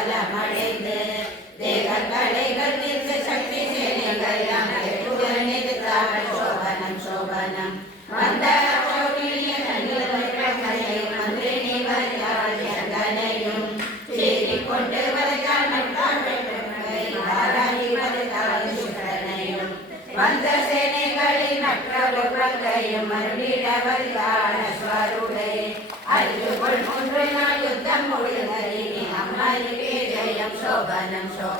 பலமடைந்து தேகக்கலைகள் நிற்க சக்தி சேனைகள் சோபனம் சோபனம் வந்த மந்திரினியும் சீறிக்கொண்டு வருகிறான் சுக்கரனையும் வந்த சேனைகளின் மற்ற உருவங்கையும் மறுபடிட வருகாணஸ்வருடை அறிந்து கொள் 3 நாள் யுத்தம் முடிந்ததினி அம்மனுக்கே ஜெயம் சோபனம் சோபனம்